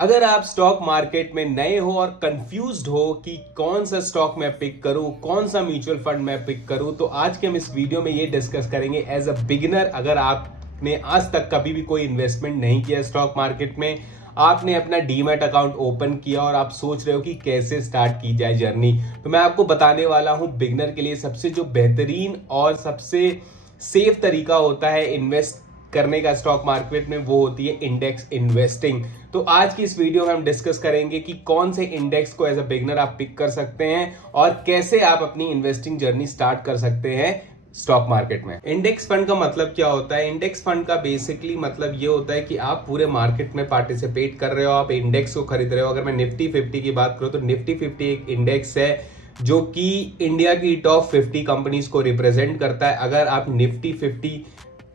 अगर आप stock market में नए हो और कंफ्यूज्ड हो कि कौन सा स्टॉक मैं पिक करूं, कौन सा म्यूचुअल फंड मैं पिक करूं, तो आज के हम इस वीडियो में ये डिस्कस करेंगे एज अ बिगिनर। अगर आपने आज तक कभी भी कोई इन्वेस्टमेंट नहीं किया स्टॉक मार्केट में, आपने अपना डीमैट अकाउंट ओपन किया और आप सोच रहे हो कि कैसे स्टार्ट की जाए जर्नी, तो मैं आपको बताने वाला हूं बिगिनर के लिए सबसे जो बेहतरीन और सबसे सेफ तरीका होता है इन्वेस्ट करने का स्टॉक मार्केट में, वो होती है इंडेक्स इन्वेस्टिंग। तो आज की इस वीडियो में हम डिस्कस करेंगे कि कौन से इंडेक्स को एज अ बिगिनर आप पिक कर सकते हैं और कैसे आप अपनी इन्वेस्टिंग जर्नी स्टार्ट कर सकते हैं स्टॉक मार्केट में। इंडेक्स फंड का मतलब क्या होता है? इंडेक्स फंड का बेसिकली मतलब ये होता है कि आप पूरे मार्केट में पार्टिसिपेट कर रहे हो, आप इंडेक्स को खरीद रहे हो। अगर मैं निफ्टी 50 की बात करूं तो निफ्टी 50 एक इंडेक्स है जो कि इंडिया की टॉप 50 कंपनीज को रिप्रेजेंट करता है। अगर आप निफ्टी 50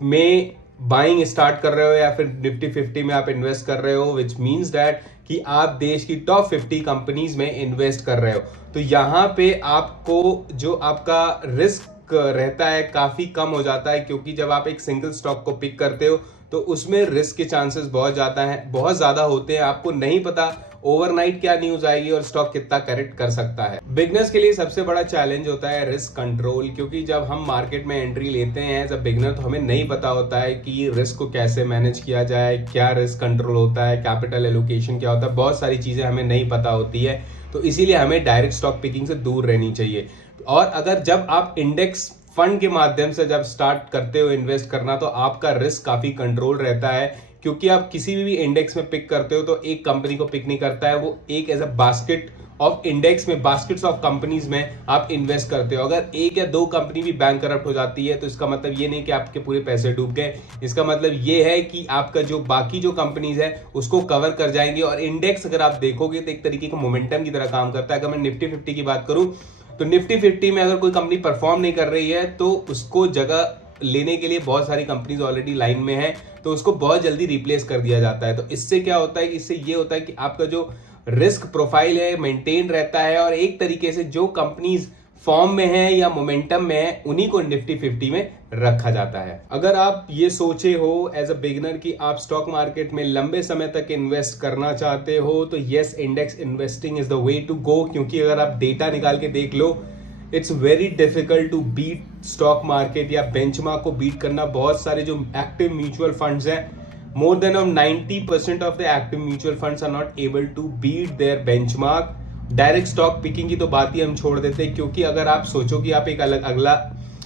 में बाइंग स्टार्ट कर रहे हो या फिर निफ्टी 50 में आप इन्वेस्ट कर रहे हो, विच मीन्स दैट कि आप देश की टॉप 50 कंपनीज में इन्वेस्ट कर रहे हो, तो यहां पे आपको जो आपका रिस्क रहता है काफी कम हो जाता है, क्योंकि जब आप एक सिंगल स्टॉक को पिक करते हो तो उसमें रिस्क के चांसेस बहुत ज्यादा होते हैं। आपको नहीं पता ओवरनाइट क्या न्यूज आएगी और स्टॉक कितना करेक्ट कर सकता है। बिगनर्स के लिए सबसे बड़ा चैलेंज होता है रिस्क कंट्रोल, क्योंकि जब हम मार्केट में एंट्री लेते हैं एज अ बिगनर तो हमें नहीं पता होता है कि रिस्क को कैसे मैनेज किया जाए, क्या रिस्क कंट्रोल होता है, कैपिटल एलोकेशन क्या होता है, बहुत सारी चीजें हमें नहीं पता होती है। तो इसीलिए हमें डायरेक्ट स्टॉक पिकिंग से दूर रहनी चाहिए। और अगर जब आप इंडेक्स फंड के माध्यम से जब स्टार्ट करते हो इन्वेस्ट करना, तो आपका रिस्क काफी कंट्रोल रहता है, क्योंकि आप किसी भी इंडेक्स में पिक करते हो तो एक कंपनी को पिक नहीं करता है, वो एक as a basket of index में, बास्केट्स ऑफ कंपनीज में आप इन्वेस्ट करते हो। अगर एक या दो कंपनी भी बैंक करप्ट हो जाती है तो इसका मतलब ये नहीं कि आपके पूरे पैसे डूब गए, इसका मतलब ये है कि आपका जो बाकी जो कंपनीज है उसको कवर कर जाएंगे। और इंडेक्स अगर आप देखोगे तो एक तरीके का मोमेंटम की तरह काम करता है। अगर मैं निफ्टी 50 की बात करूं तो निफ्टी 50 में अगर कोई कंपनी परफॉर्म नहीं कर रही है तो उसको जगह लेने के लिए बहुत सारी कंपनीज ऑलरेडी लाइन में है, तो उसको बहुत जल्दी रिप्लेस कर दिया जाता है। तो इससे क्या होता है कि इससे ये होता है कि आपका जो रिस्क प्रोफाइल है मेंटेन रहता है, और एक तरीके से जो कंपनीज फॉर्म में है या मोमेंटम में है उन्हीं को निफ्टी 50 में रखा जाता है। अगर आप ये सोचे हो एज अ बिगिनर कि आप स्टॉक मार्केट में लंबे समय तक इन्वेस्ट करना चाहते हो, तो yes, index investing is the way to go. क्योंकि अगर आप डेटा निकाल के देख लो, it's very difficult to beat stock market या बेंचमार्क को बीट करना। बहुत सारे जो एक्टिव म्यूचुअल फंड्स हैं, more than 90% of the active mutual funds are not able to beat their benchmark. Direct stock picking की तो बात ही हम छोड़ देते हैं, क्योंकि अगर आप सोचो कि आप एक अगला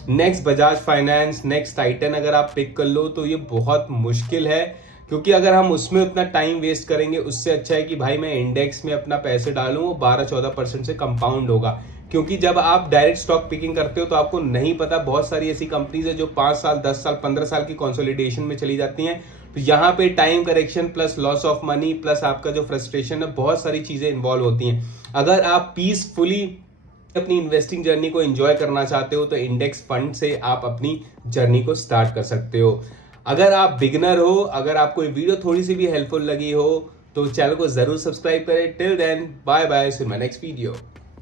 next Bajaj finance, next Titan अगर आप पिक कर लो तो ये बहुत मुश्किल है, क्योंकि अगर हम उसमें उतना टाइम वेस्ट करेंगे उससे अच्छा है कि भाई मैं इंडेक्स में अपना पैसे डालूं, वो 12-14% से कंपाउंड होगा। क्योंकि जब आप डायरेक्ट स्टॉक पिकिंग करते हो तो आपको नहीं पता, बहुत सारी ऐसी कंपनीज है जो 5 साल 10 साल 15 साल की कंसोलिडेशन में चली जाती हैं। तो यहाँ पे time correction plus loss of money plus आपका जो फ्रस्ट्रेशन है, बहुत सारी चीजें इन्वॉल्व होती हैं। अगर आप पीसफुली अपनी इन्वेस्टिंग जर्नी को एंजॉय करना चाहते हो तो इंडेक्स फंड से आप अपनी जर्नी को स्टार्ट कर सकते हो। अगर आप बिगिनर हो, अगर आपको ये वीडियो थोड़ी सी भी हेल्पफुल लगी हो तो चैनल को जरूर सब्सक्राइब करें। Till then bye bye, see you in my next video.